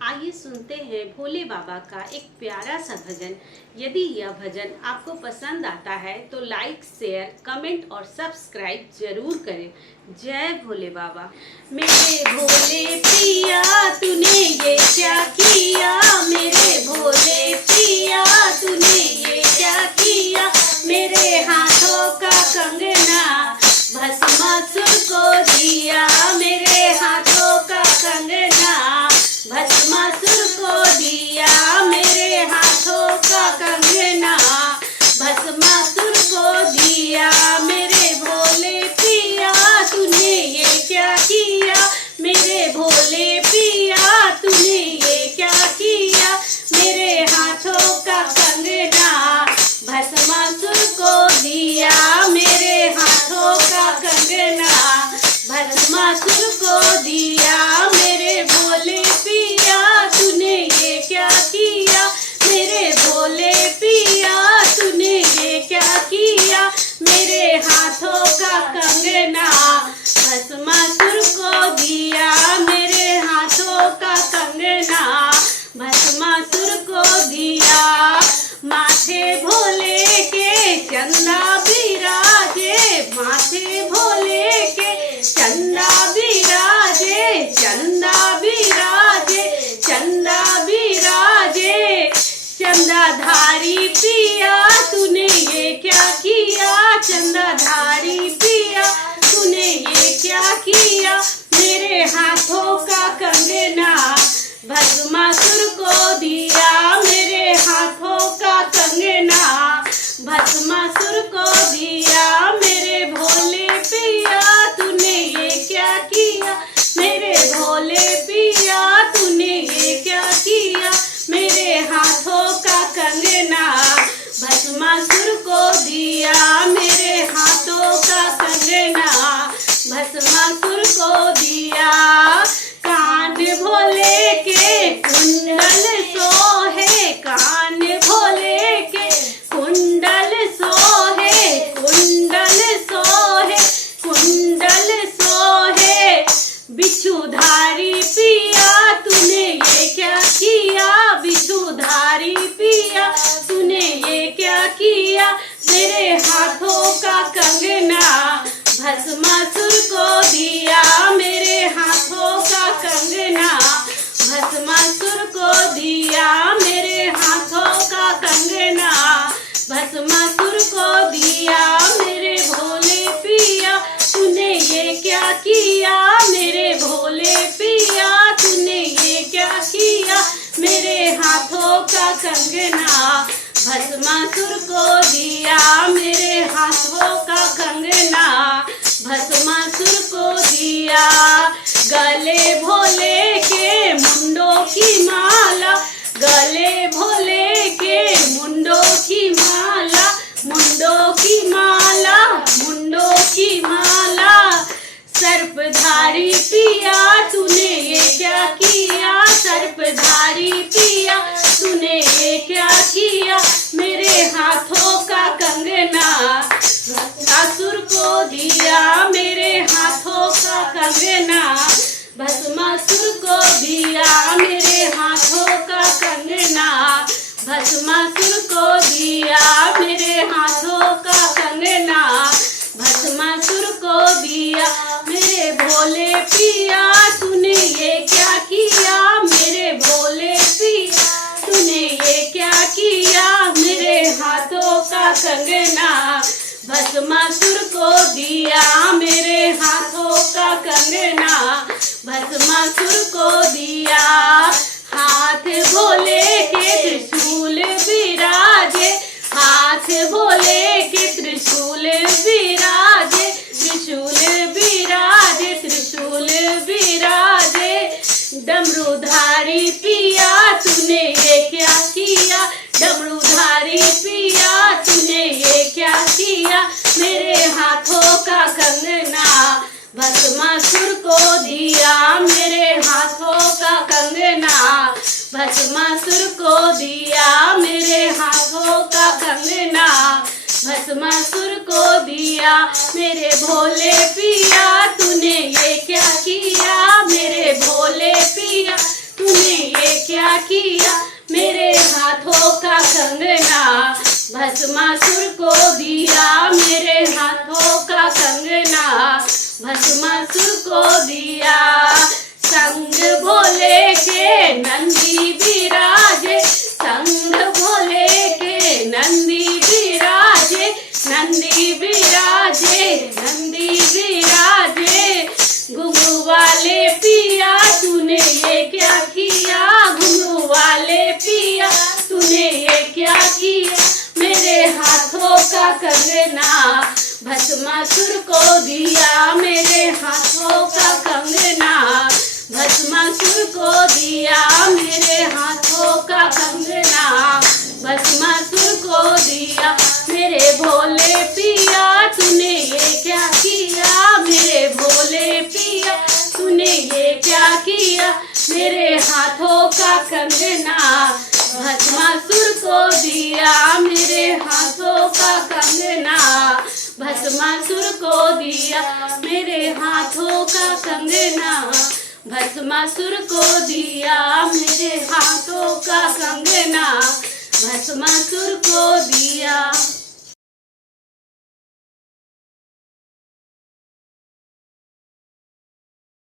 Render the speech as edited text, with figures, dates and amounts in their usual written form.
आइए सुनते हैं भोले बाबा का एक प्यारा सा भजन। यदि यह भजन आपको पसंद आता है तो लाइक, शेयर, कमेंट और सब्सक्राइब जरूर करें। जय भोले बाबा। मेरे भोले पिया तूने ये क्या किया, मेरे भोले पिया तूने ये क्या किया, मेरे हाथों का कंगना भस्मासुर को दिया, मेरे हाथों का कंगना भस्मासुर को दिया, मेरे हाथों का कंगना भस्मासुर को दिया। मेरे भोले पिया तूने ये क्या किया, मेरे भोले पिया तूने ये क्या किया, मेरे हाथों का कंगना भस्मासुर को दिया, मेरे हाथों का कंगना भस्मासुर को दिया। मेरे भोले पिया तूने ये क्या किया, मेरे भोले पिया तूने ये क्या किया, मेरे हाथों का कंगना भस्मासुर को दिया, मेरे हाथों का कंगना भस्मासुर को दिया। माथे भोले के चंदा बिराजे, माथे भोले के चंदा बिराजे, चंदा बिराजे, चंदा बिराजे। चंदाधारी पिया तूने ये क्या किया, चंदाधारी पिया तूने ये क्या किया, मेरे हाथों का कंगना भस्मासुर को दिया, मेरे हाथों का कंगना भस्मासुर को दिया। मेरे भोले पिया तूने ये क्या किया, मेरे भोले पिया तूने ये क्या किया, मेरे हाथों का कंगना भस्मासुर को दिया, मेरे हाथों का कंगना भस्मासुर को दिया। कान भोले के कुंडल सोहे, कान भोले के कुंडल सोहे, कुंडल सोहे, कुंडल सोहे। बिच्छूधारी पिया तूने ये क्या किया, बिच्छूधारी पिया तूने ये क्या किया, मेरे हाथों का कंगना भस्मासुर को दिया, मेरे हाथों का कंगना भस्मासुर को दिया, मेरे हाथों का कंगना भस्मासुर को दिया। मेरे भोले पिया तूने ये क्या किया, मेरे भोले पिया तूने ये क्या किया, मेरे हाथों का कंगना भस्मासुर को दिया, मेरे हाथों का कंगना भस्मासुर को दिया। गले भोले के मुंडों की माला, गले भोले के मुंडों की माला, मुंडों की माला, मुंडों की माला। सर्पधारी पिया तूने ये क्या किया, सर्पधारी पिया तूने ये क्या किया, मेरे हाथों का कंगना भस्मासुर को दिया, मेरे हाथों का कंगना भस्मासुर को दिया, मेरे हाथों का कंगना भस्मासुर को दिया, मेरे हाथों का कंगना भस्मासुर को दिया। मेरे भोले पिया तूने ये क्या किया, मेरे भोले पिया तूने ये क्या किया, मेरे हाथों का कंगना भस्मासुर को दिया, मेरे हाथों का कंगना भस्मासुर को दिया। हाथ भोले के त्रिशूल विराजे, हाथ भोले के त्रिशूल विराजे, त्रिशूल विराजे, त्रिशूल विराजे। डमरूधारी पिया तूने ये क्या किया, डमरूधारी पिया तूने ये क्या किया, मेरे हाथों का कंगना भस्मासुर को दिया, मेरे हाथों का कंगना भस्मासुर को दिया, मेरे हाथों का कंगना भस्मासुर को दिया। मेरे भोले पिया तूने ये क्या किया, मेरे भोले पिया तूने ये क्या किया मेरे हाथों का कंगना, भस्मासुर को दिया मेरे हाथों का कंगना, भस्मासुर को दिया। संग भोले के नंदी विराजे, संग भोले के नंदी विराजे, नंदी विराजे, नंदी विराजे। घुंघरू वाले पिया तूने ये क्या किया, घुंघरू वाले पिया तूने ये क्या किया मेरे हाथों का कंगना, भस्मासुर को दिया मेरे हाथों का कंगना, भस्मासुर को दिया मेरे हाथों का कंगना, भस्मासुर को दिया। मेरे भोले पिया तूने ये क्या किया, मेरे भोले पिया तूने ये क्या किया मेरे हाथों का कंगना, भस्मासुर को दिया मेरे हाथों का कंगना, भस्मासुर को दिया मेरे हाथों का कंगना, भस्मासुर को दिया मेरे हाथों का कंगना, भस्मासुर को दिया।